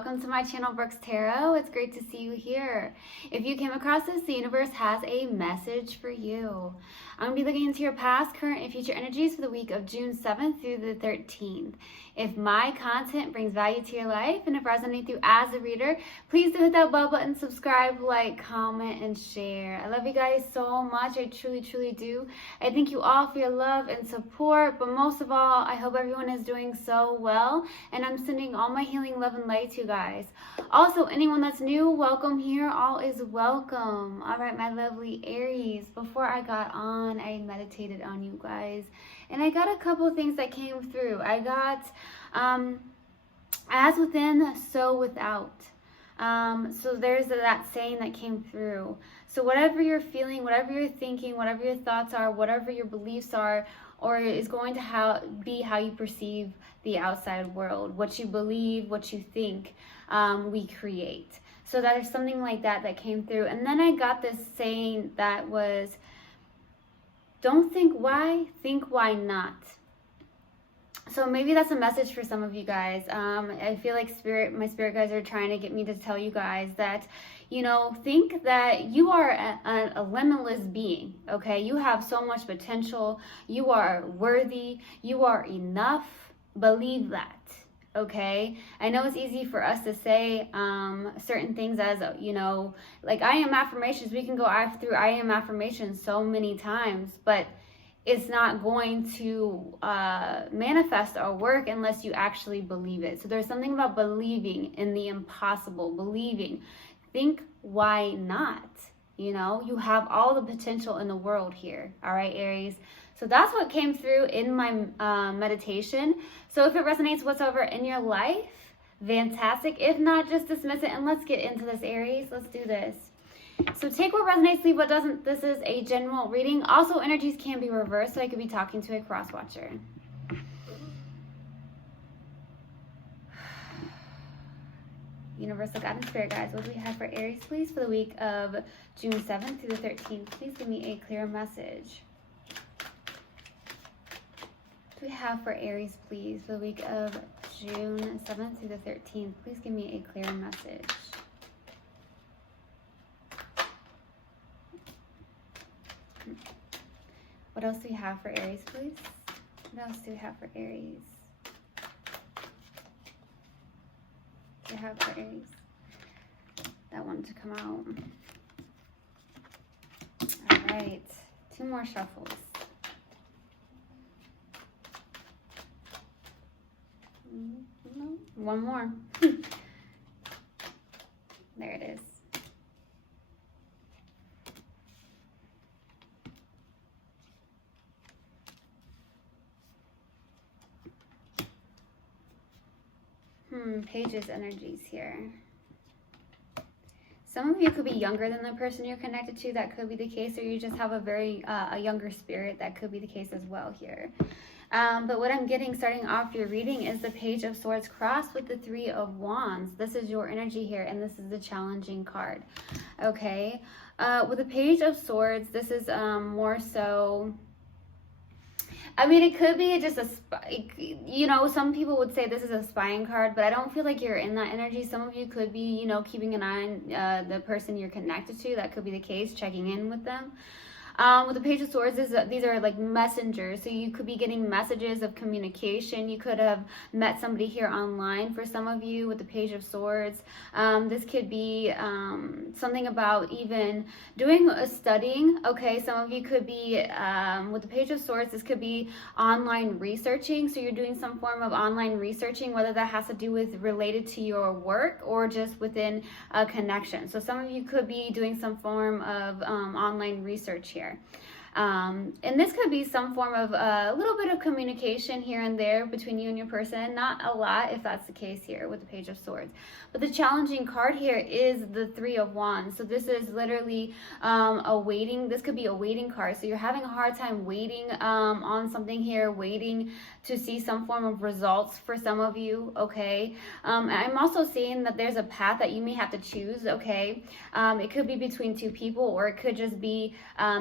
welcome to my channel, Brooks Tarot. It's great to see you here. If you came across this, the universe has a message for you. I'm going to be looking into your past, current, and future energies for the week of June 7th through the 13th. If my content brings value to your life and if resonates you as a reader, please do hit that bell button, subscribe, like, comment, and share. I love you guys so much. I truly, truly do. I thank you all for your love and support, but most of all, I hope everyone is doing so well, and I'm sending all my healing love and light to you guys. Also, anyone that's new, welcome here. All is welcome. All right, my lovely Aries. Before I got on, I meditated on you guys, and I got a couple of things that came through. I got as within, so without. So there's that saying that came through. So whatever you're feeling, whatever you're thinking, whatever your thoughts are, whatever your beliefs are, or is going to be how you perceive the outside world. What you believe, what you think, we create. So that is something like that that came through. And then I got this saying that was, don't think why, think why not. So maybe that's a message for some of you guys. I feel like my spirit guides are trying to get me to tell you guys that, think that you are a limitless being, okay? You have so much potential. You are worthy. You are enough. Believe that, okay? I know it's easy for us to say certain things as, like I am affirmations. We can go through I am affirmations so many times, but it's not going to manifest or work unless you actually believe it. So there's something about believing in the impossible, believing. Think, why not? You have all the potential in the world here. All right, Aries. So that's what came through in my meditation. So if it resonates whatsoever in your life, fantastic. If not, just dismiss it and let's get into this, Aries. Let's do this. So take what resonates, leave what doesn't. This is a general reading. Also, energies can be reversed, so I could be talking to a cross watcher. Universal God and Spirit guides, what do we have for Aries, please, for the week of June 7th through the 13th? Please give me a clear message. What do we have for Aries, please, for the week of June 7th through the 13th? Please give me a clear message. What else do we have for Aries, please? What else do we have for Aries? What do we have for Aries? That wanted to come out. All right. 2 more shuffles. No, 1 more. There it is. Pages energies here. Some of you could be younger than the person you're connected to. That could be the case, or you just have a younger spirit. That could be the case as well here. But what I'm getting starting off your reading is the Page of Swords crossed with the 3 of Wands. This is your energy here, and this is the challenging card. Okay. With the Page of Swords, this is more so... it could be just some people would say this is a spying card, but I don't feel like you're in that energy. Some of you could be, keeping an eye on the person you're connected to. That could be the case, checking in with them. With the Page of Swords, these are like messengers. So you could be getting messages of communication. You could have met somebody here online for some of you with the Page of Swords. This could be something about even doing a studying. Okay, some of you could be, with the Page of Swords, this could be online researching. So you're doing some form of online researching, whether that has to do with related to your work or just within a connection. So some of you could be doing some form of online research here. And this could be some form of a little bit of communication here and there between you and your person. Not a lot if that's the case here with the Page of Swords. But the challenging card here is the 3 of Wands. So this is literally this could be a waiting card. So you're having a hard time waiting on something here, waiting to see some form of results for some of you, okay? I'm also seeing that there's a path that you may have to choose, okay? It could be between 2 people, or it could just be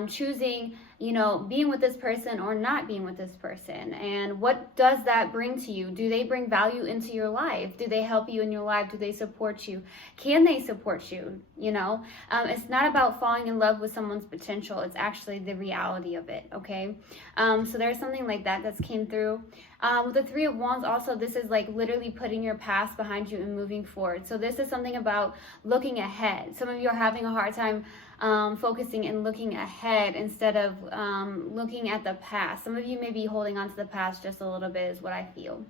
choosing you know, being with this person or not being with this person. And what does that bring to you? Do they bring value into your life? Do they help you in your life? Do they support you? Can they support you? You know, it's not about falling in love with someone's potential. It's actually the reality of it, okay? So there's something like that that's came through. With the Three of Wands, also, this is like literally putting your past behind you and moving forward. So this is something about looking ahead. Some of you are having a hard time focusing and looking ahead instead of looking at the past. Some of you may be holding on to the past just a little bit is what I feel.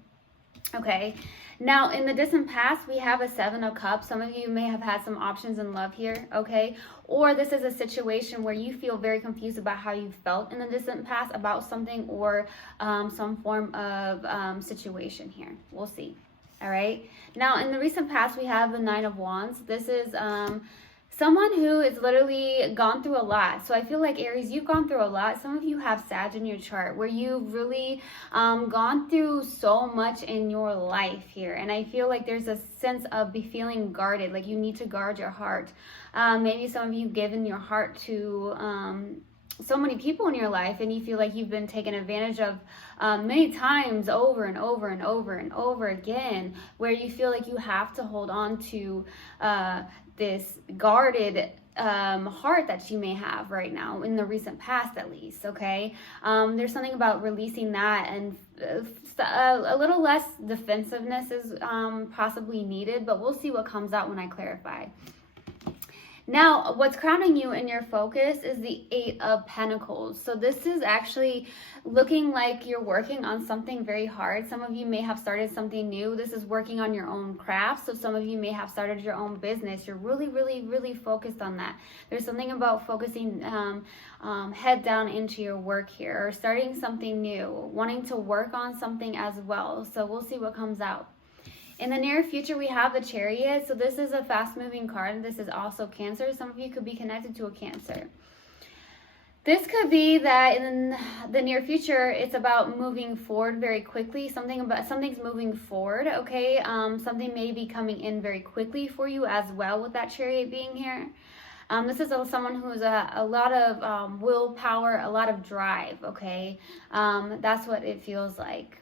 Okay, now in the distant past, we have a Seven of Cups. Some of you may have had some options in love here, okay? Or this is a situation where you feel very confused about how you felt in the distant past about something, or some form of situation here. We'll see. All right, now in the recent past, we have the Nine of Wands. This is someone who has literally gone through a lot. So I feel like, Aries, you've gone through a lot. Some of you have Sag in your chart where you've really gone through so much in your life here. And I feel like there's a sense of feeling guarded, like you need to guard your heart. Maybe some of you have given your heart to so many people in your life, and you feel like you've been taken advantage of many times over and over and over and over again, where you feel like you have to hold on to this guarded heart that you may have right now, in the recent past at least, okay? There's something about releasing that, and a little less defensiveness is possibly needed, but we'll see what comes out when I clarify. Now, what's crowning you in your focus is the Eight of Pentacles. So this is actually looking like you're working on something very hard. Some of you may have started something new. This is working on your own craft. So some of you may have started your own business. You're really, really, really focused on that. There's something about focusing head down into your work here, or starting something new, wanting to work on something as well. So we'll see what comes out. In the near future, we have the Chariot. So this is a fast-moving card. This is also Cancer. Some of you could be connected to a Cancer. This could be that in the near future, it's about moving forward very quickly. Something's moving forward, okay? Something may be coming in very quickly for you as well with that Chariot being here. This is someone who's a lot of willpower, a lot of drive, okay? That's what it feels like.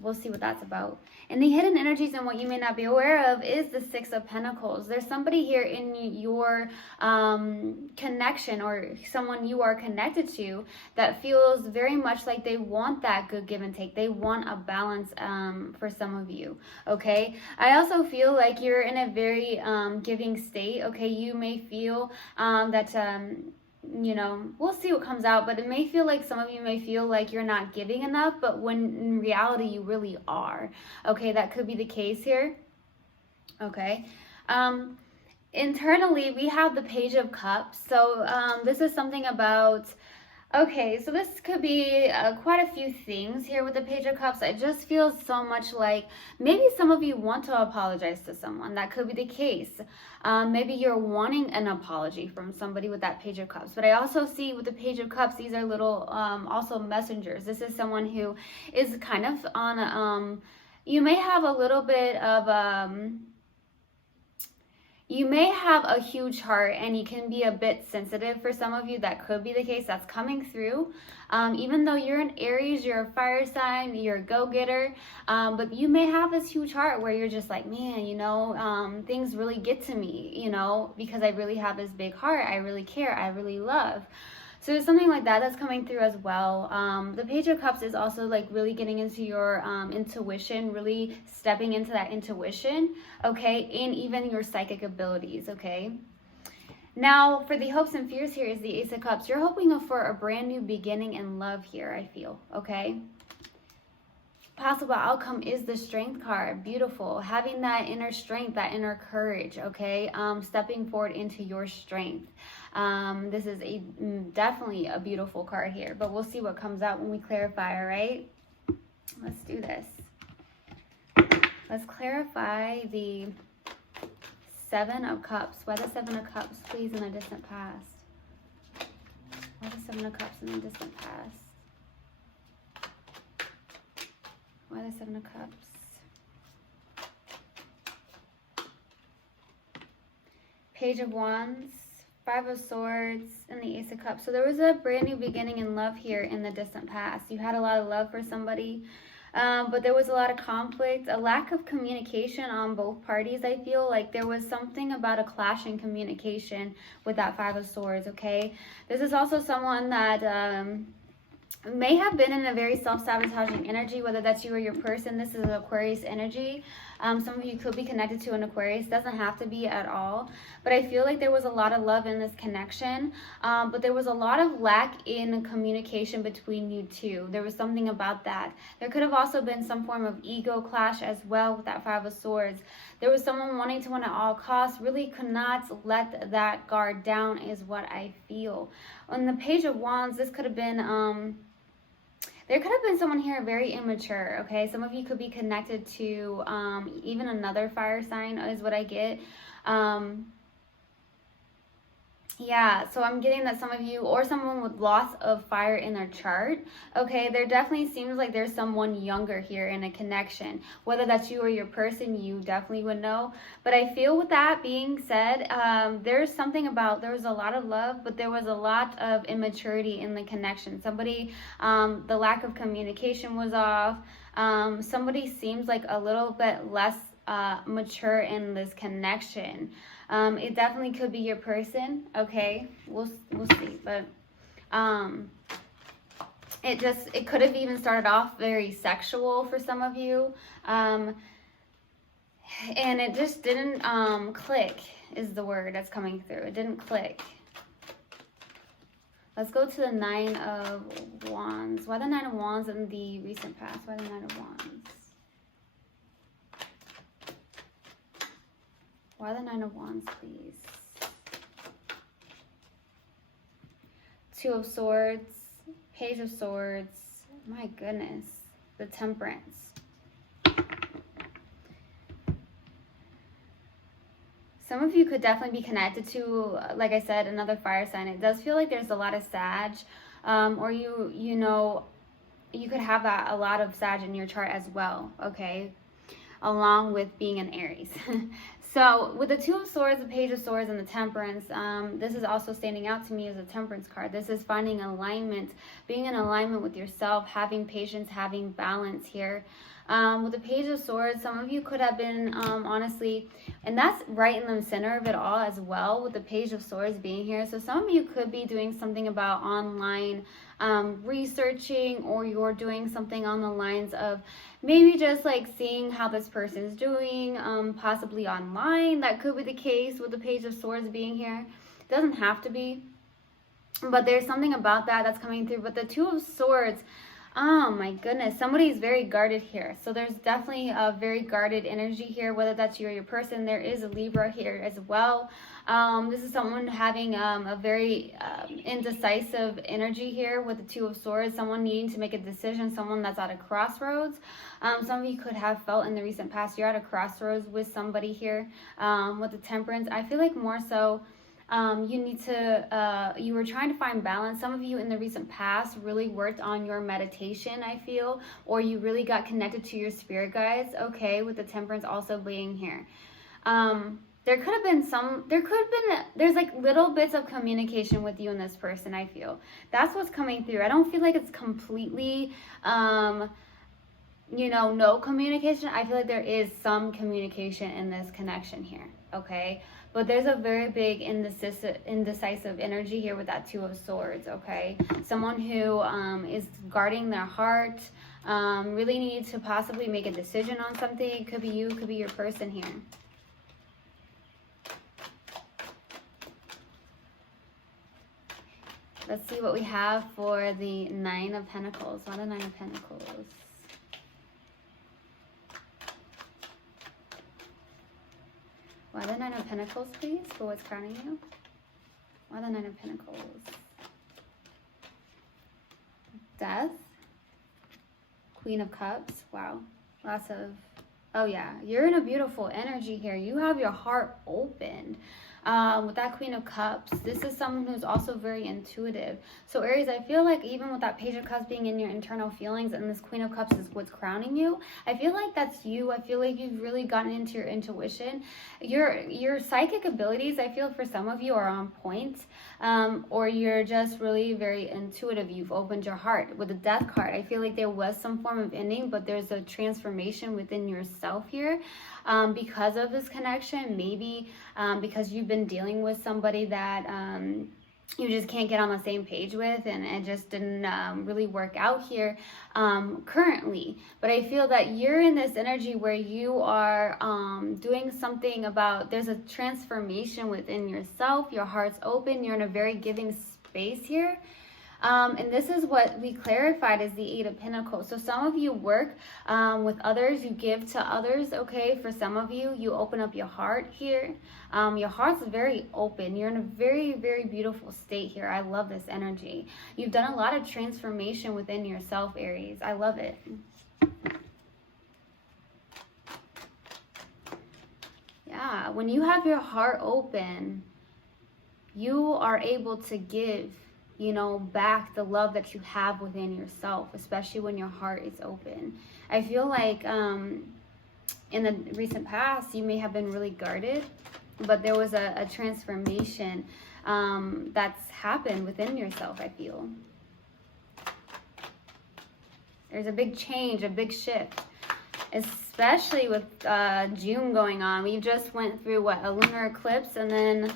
We'll see what that's about. And the hidden energies and what you may not be aware of is the Six of Pentacles. There's somebody here in your connection, or someone you are connected to, that feels very much like they want that good give and take. They want a balance for some of you, okay? I also feel like you're in a very giving state, okay? You may feel that... you know, we'll see what comes out, but it may feel like some of you may feel like you're not giving enough, but when in reality you really are, okay? That could be the case here, okay? Internally, we have the Page of Cups. So this is something about, okay, so this could be quite a few things here with the Page of Cups. It just feels so much like maybe some of you want to apologize to someone. That could be the case. Maybe you're wanting an apology from somebody with that Page of Cups. But I also see with the Page of Cups, these are little also messengers. This is someone who is kind of on you may have a little bit of you may have a huge heart, and you can be a bit sensitive for some of you. That could be the case. That's coming through. Even though you're an Aries, you're a fire sign, you're a go-getter, but you may have this huge heart where you're just like, man, you know, things really get to me, you know, because I really have this big heart. I really care. I really love. So there's something like that that's coming through as well. The Page of Cups is also like really getting into your intuition, really stepping into that intuition, okay? And even your psychic abilities, okay? Now, for the hopes and fears here is the Ace of Cups. You're hoping for a brand new beginning in love here, I feel, okay? Possible outcome is the Strength card. Beautiful. Having that inner strength, that inner courage, okay? Stepping forward into your strength. This is definitely a beautiful card here, but we'll see what comes out when we clarify, all right? Let's do this. Let's clarify the Seven of Cups. Why the Seven of Cups, please, in the distant past? Why the Seven of Cups in the distant past? Why the Seven of Cups? Page of Wands, Five of Swords and the Ace of Cups. So there was a brand new beginning in love here in the distant past. You had a lot of love for somebody, but there was a lot of conflict, a lack of communication on both parties. I feel like there was something about a clash in communication with that Five of Swords, okay? This is also someone that may have been in a very self-sabotaging energy, whether that's you or your person. This is an Aquarius energy. Some of you could be connected to an Aquarius. Doesn't have to be at all. But I feel like there was a lot of love in this connection. But there was a lot of lack in communication between you two. There was something about that. There could have also been some form of ego clash as well with that Five of Swords. There was someone wanting to win at all costs, really could not let that guard down is what I feel. On the Page of Wands, this could have been... there could have been someone here very immature, okay? Some of you could be connected to even another fire sign is what I get. Yeah, so I'm getting that some of you, or someone with lots of fire in their chart, okay, there definitely seems like there's someone younger here in a connection. Whether that's you or your person, you definitely would know. But I feel with that being said, there's something about, there was a lot of love, but there was a lot of immaturity in the connection. Somebody, the lack of communication was off. Somebody seems like a little bit less mature in this connection. It definitely could be your person, okay? We'll see, but it could have even started off very sexual for some of you, and it just didn't click is the word that's coming through. It didn't click. Let's go to the Nine of Wands. Why the Nine of Wands in the recent past? Why the Nine of Wands? Why the Nine of Wands, please? Two of Swords, Page of Swords, my goodness, the Temperance. Some of you could definitely be connected to, like I said, another fire sign. It does feel like there's a lot of Sag, or you know, you could have that, a lot of Sag in your chart as well, okay? Along with being an Aries. So with the Two of Swords, the Page of Swords, and the Temperance, this is also standing out to me as a Temperance card. This is finding alignment, being in alignment with yourself, having patience, having balance here. With the Page of Swords, some of you could have been, honestly, and that's right in the center of it all as well, with the Page of Swords being here. So some of you could be doing something about online researching, or you're doing something on the lines of maybe just like seeing how this person is doing, possibly online. That could be the case with the Page of Swords being here. It doesn't have to be, but there's something about that that's coming through. But the Two of Swords, oh my goodness, somebody's very guarded here. So there's definitely a very guarded energy here, whether that's you or your person. There is a Libra here as well. This is someone having a very indecisive energy here with the Two of Swords, someone needing to make a decision, someone that's at a crossroads. Some of you could have felt in the recent past you're at a crossroads with somebody here. With the Temperance, I feel like more so you need to, you were trying to find balance. Some of you in the recent past really worked on your meditation, I feel, or you really got connected to your spirit guides, okay, with the Temperance also being here. There could have been there's like little bits of communication with you and this person, I feel. That's what's coming through. I don't feel like it's completely, you know, no communication. I feel like there is some communication in this connection here, okay? But there's a very big indecisive energy here with that Two of Swords, okay? Someone who is guarding their heart, really needs to possibly make a decision on something. It could be you, could be your person here. Let's see what we have for the Nine of Pentacles. Why the Nine of Pentacles? Why the Nine of Pentacles, please, for what's crowning you? Why the Nine of Pentacles? Death. Queen of Cups. Wow. Lots of... Oh, yeah. You're in a beautiful energy here. You have your heart opened. With that Queen of Cups, this is someone who's also very intuitive. So Aries, I feel like even with that Page of Cups being in your internal feelings, and this Queen of Cups is what's crowning you, I feel like that's you. I feel like you've really gotten into your intuition. Your psychic abilities, I feel for some of you, are on point. Or you're just really very intuitive. You've opened your heart. With the Death card, I feel like there was some form of ending, but there's a transformation within yourself here. Because of this connection, maybe because you've been dealing with somebody that you just can't get on the same page with, and it just didn't really work out here currently. But I feel that you're in this energy where you are doing something about, there's a transformation within yourself, your heart's open, you're in a very giving space here. And this is what we clarified as the Eight of Pentacles. So some of you work with others, you give to others, okay? For some of you, you open up your heart here. Your heart's very open. You're in a very, very beautiful state here. I love this energy. You've done a lot of transformation within yourself, Aries. I love it. Yeah, when you have your heart open, you are able to give, you know, back the love that you have within yourself, especially when your heart is open. I feel like in the recent past, you may have been really guarded, but there was a transformation that's happened within yourself, I feel. There's a big change, a big shift, especially with June going on. We just went through, what, a lunar eclipse, and then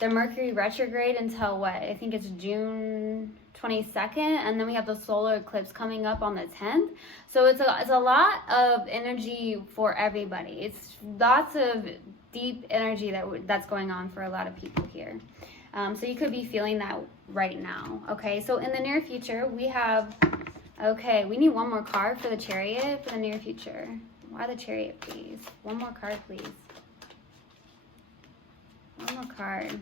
the Mercury retrograde until what? I think it's June 22nd, and then we have the solar eclipse coming up on the 10th. So it's a lot of energy for everybody. It's lots of deep energy that's going on for a lot of people here. So you could be feeling that right now. Okay, so in the near future, we have, okay, we need one more card for the Chariot for the near future. Why the Chariot, please? One more card, please. One more card.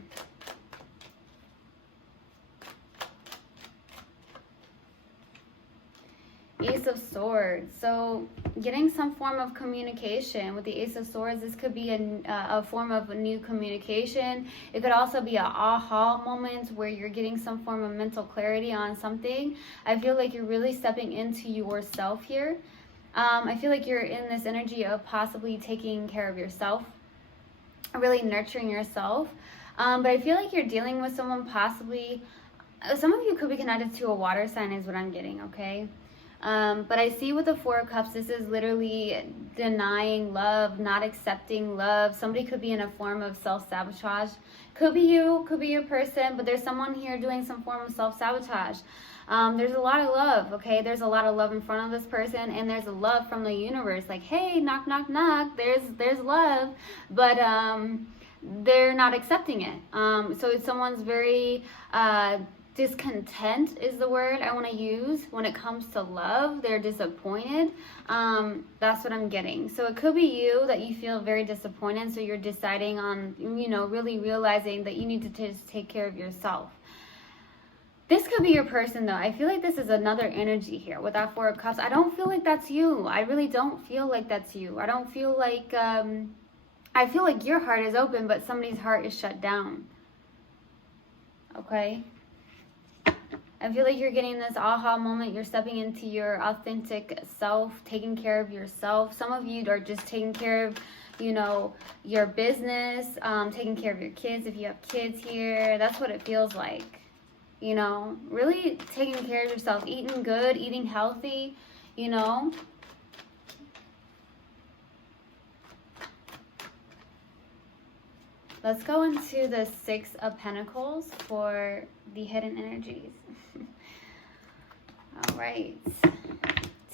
Ace of Swords. So getting some form of communication with the Ace of Swords. This could be a form of a new communication. It could also be an aha moment where you're getting some form of mental clarity on something. I feel like you're really stepping into yourself here. I feel like you're in this energy of possibly taking care of yourself, really nurturing yourself. But I feel like you're dealing with someone, possibly, some of you could be connected to a water sign is what I'm getting, okay? But I see with the Four of Cups, this is literally denying love, not accepting love. Somebody could be in a form of self-sabotage. Could be you, could be your person, but there's someone here doing some form of self-sabotage. There's a lot of love, okay? There's a lot of love in front of this person, and there's a love from the universe. Like, hey, knock, knock, knock, there's love, but they're not accepting it. So if someone's very discontent is the word I want to use when it comes to love. They're disappointed. That's what I'm getting. So it could be you, that you feel very disappointed, so you're deciding on, you know, really realizing that you need to just take care of yourself. This could be your person, though. I feel like this is another energy here with that Four of Cups. I don't feel like that's you. I really don't feel like that's you. I don't feel like, I feel like your heart is open, but somebody's heart is shut down. Okay? I feel like you're getting this aha moment. You're stepping into your authentic self, taking care of yourself. Some of you are just taking care of, you know, your business, taking care of your kids if you have kids here. That's what it feels like. You know, really taking care of yourself, eating good, eating healthy, you know. Let's go into the Six of Pentacles for the hidden energies. All right.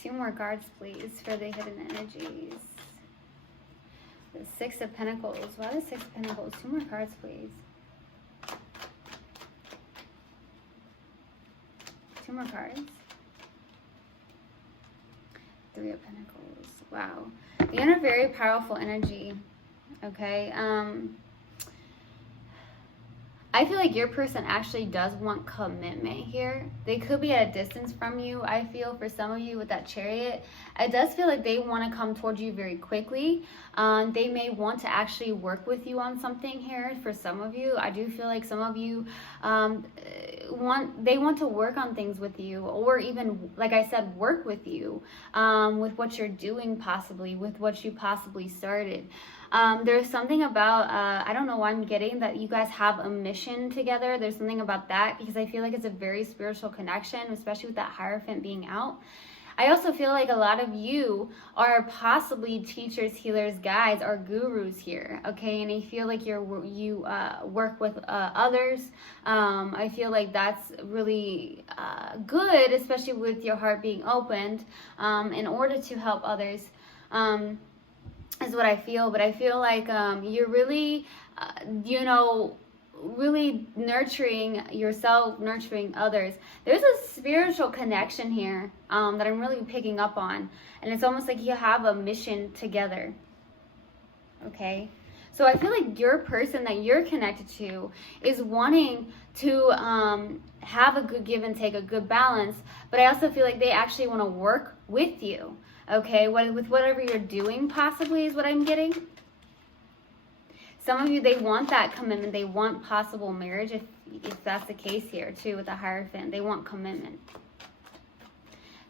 2 more cards, please, for the hidden energies. The Six of Pentacles. Why the Six of Pentacles? 2 more cards, please. 2 more cards. 3 of Pentacles. Wow. You're in a very powerful energy. Okay. I feel like your person actually does want commitment here. They could be at a distance from you. I feel for some of you with that Chariot, it does feel like they want to come towards you very quickly. They may want to actually work with you on something here. For some of you, I do feel like some of you want to work on things with you, or even, like I said, work with you with what you're doing, possibly with what you possibly started. There's something about, I don't know why I'm getting that you guys have a mission together. There's something about that, because I feel like it's a very spiritual connection, especially with that Hierophant being out. I also feel like a lot of you are possibly teachers, healers, guides, or gurus here, okay? And I feel like you work with others. I feel like that's really good, especially with your heart being opened in order to help others. Is what I feel. But I feel like you're really, really nurturing yourself, nurturing others. There's a spiritual connection here that I'm really picking up on. And it's almost like you have a mission together. Okay? So I feel like your person that you're connected to is wanting to have a good give and take, a good balance. But I also feel like they actually want to work with you. Okay, with whatever you're doing, possibly, is what I'm getting. Some of you, they want that commitment. They want possible marriage, if that's the case here, too, with the Hierophant. They want commitment.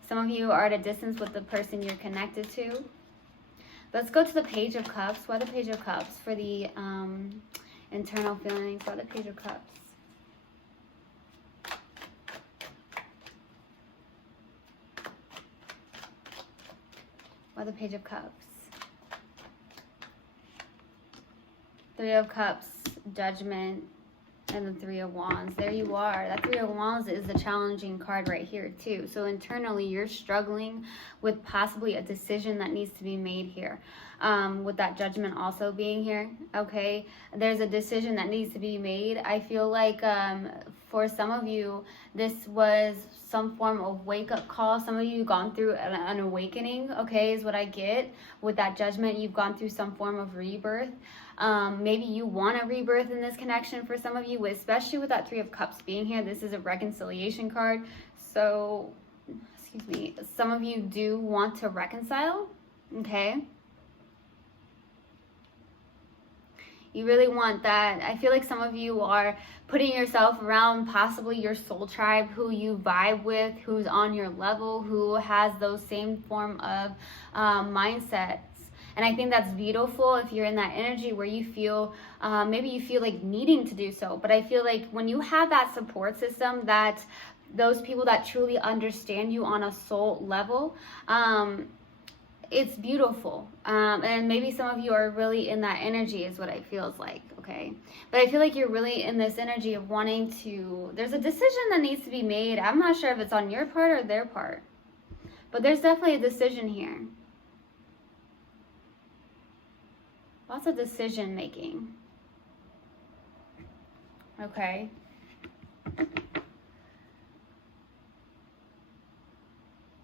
Some of you are at a distance with the person you're connected to. Let's go to the Page of Cups. Why the Page of Cups? For the internal feelings. Why the Page of Cups? Why the Page of Cups? Three of Cups, Judgment, and the Three of Wands. There you are. That Three of Wands is the challenging card right here too. So internally, you're struggling with possibly a decision that needs to be made here. With that Judgment also being here, okay? There's a decision that needs to be made. I feel like for some of you, this was some form of wake-up call. Some of you have gone through an awakening, okay, is what I get. With that Judgment, you've gone through some form of rebirth. Maybe you want a rebirth in this connection for some of you, especially with that Three of Cups being here. This is a reconciliation card. So, excuse me, some of you do want to reconcile, okay? You really want that. I feel like some of you are putting yourself around possibly your soul tribe, who you vibe with, who's on your level, who has those same form of mindsets. And I think that's beautiful if you're in that energy where you feel, maybe you feel like needing to do so. But I feel like when you have that support system, that those people that truly understand you on a soul level, it's beautiful. And maybe some of you are really in that energy, is what it feels like, okay? But I feel like you're really in this energy of wanting to, there's a decision that needs to be made. I'm not sure if it's on your part or their part, but there's definitely a decision here. Lots of decision making. Okay.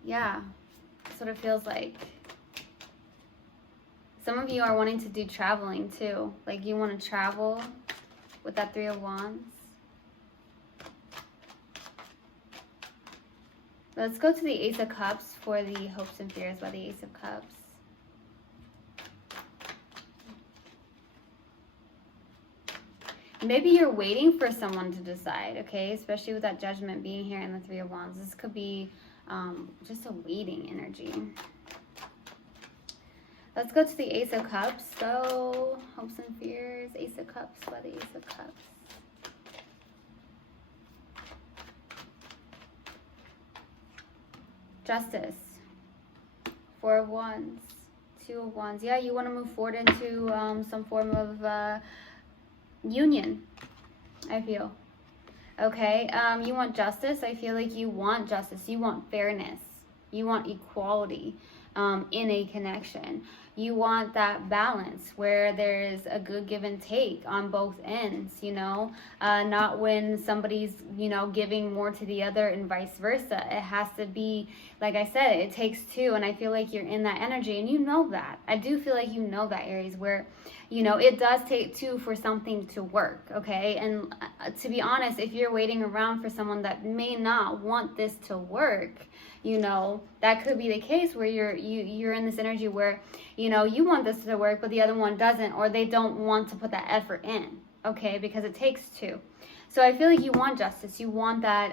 Yeah, that's what it feels like. Some of you are wanting to do traveling too. Like you want to travel with that Three of Wands. Let's go to the Ace of Cups for the hopes and fears by the Ace of Cups. Maybe you're waiting for someone to decide, okay? Especially with that Judgment being here and the Three of Wands. This could be just a waiting energy. Let's go to the Ace of Cups. So, hopes and fears, Ace of Cups by the Ace of Cups. Justice. Four of Wands. Two of Wands. Yeah, you want to move forward into some form of union, I feel. Okay, you want justice. I feel like you want justice. You want fairness. You want equality in a connection. You want that balance where there's a good give and take on both ends, you know, not when somebody's, you know, giving more to the other and vice versa. It has to be, like I said, it takes two. And I feel like you're in that energy, and you know that. I do feel like you know that, Aries, where, you know, it does take two for something to work, okay? And to be honest, if you're waiting around for someone that may not want this to work, you know, that could be the case where you're in this energy where, you know, you want this to work, but the other one doesn't, or they don't want to put that effort in, okay? Because it takes two. So I feel like you want justice. You want that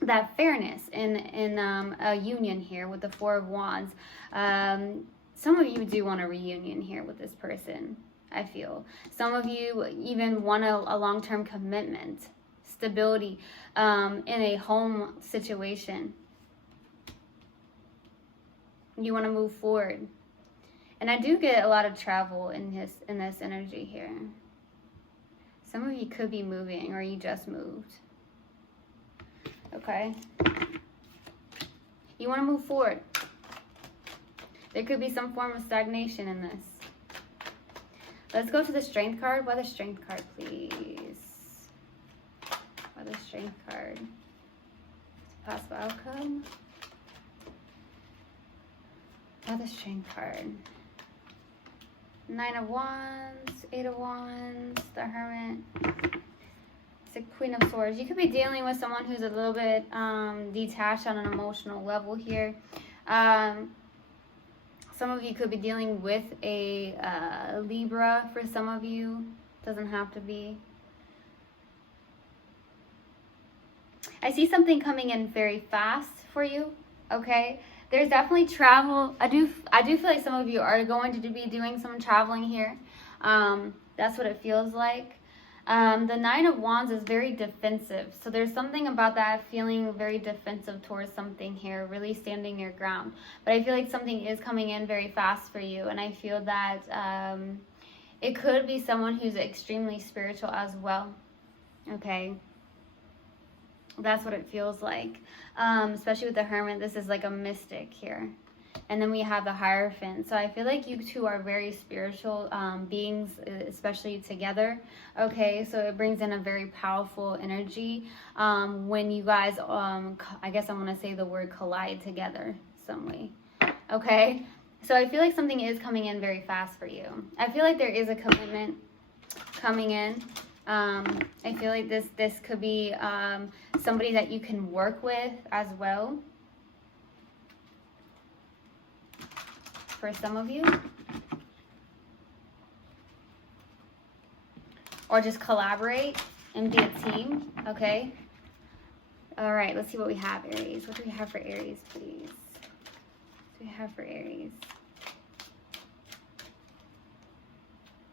that fairness in a union here with the Four of Wands. Some of you do want a reunion here with this person, I feel. Some of you even want a long-term commitment, stability in a home situation. You want to move forward. And I do get a lot of travel in this energy here. Some of you could be moving, or you just moved. Okay. You want to move forward. There could be some form of stagnation in this. Let's go to the Strength card. Why the Strength card, please? Why the Strength card? Possible outcome. Why the Strength card? Nine of Wands, Eight of Wands, the Hermit. It's a Queen of Swords. You could be dealing with someone who's a little bit detached on an emotional level here. Some of you could be dealing with a Libra for some of you. Doesn't have to be. I see something coming in very fast for you, okay? There's definitely travel. I do feel like some of you are going to be doing some traveling here. That's what it feels like. The Nine of Wands is very defensive. So there's something about that feeling very defensive towards something here, really standing your ground. But I feel like something is coming in very fast for you. And I feel that it could be someone who's extremely spiritual as well. Okay. That's what it feels like. Especially with the Hermit, this is like a mystic here. And then we have the Hierophant. So I feel like you two are very spiritual beings, especially together. Okay, so it brings in a very powerful energy when you guys, I guess I'm going to say the word collide together some way. Okay, so I feel like something is coming in very fast for you. I feel like there is a commitment coming in. I feel like this could be somebody that you can work with as well. For some of you. Or just collaborate and be a team, okay? All right, let's see what we have, Aries. What do we have for Aries, please? What do we have for Aries?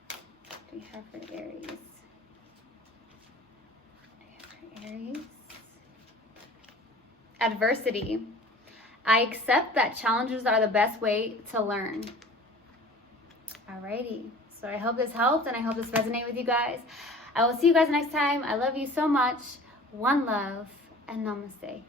What do we have for Aries? Aries. Adversity. I accept that challenges are the best way to learn. Alrighty. So I hope this helped, and I hope this resonated with you guys. I will see you guys next time. I love you so much. One love, and namaste.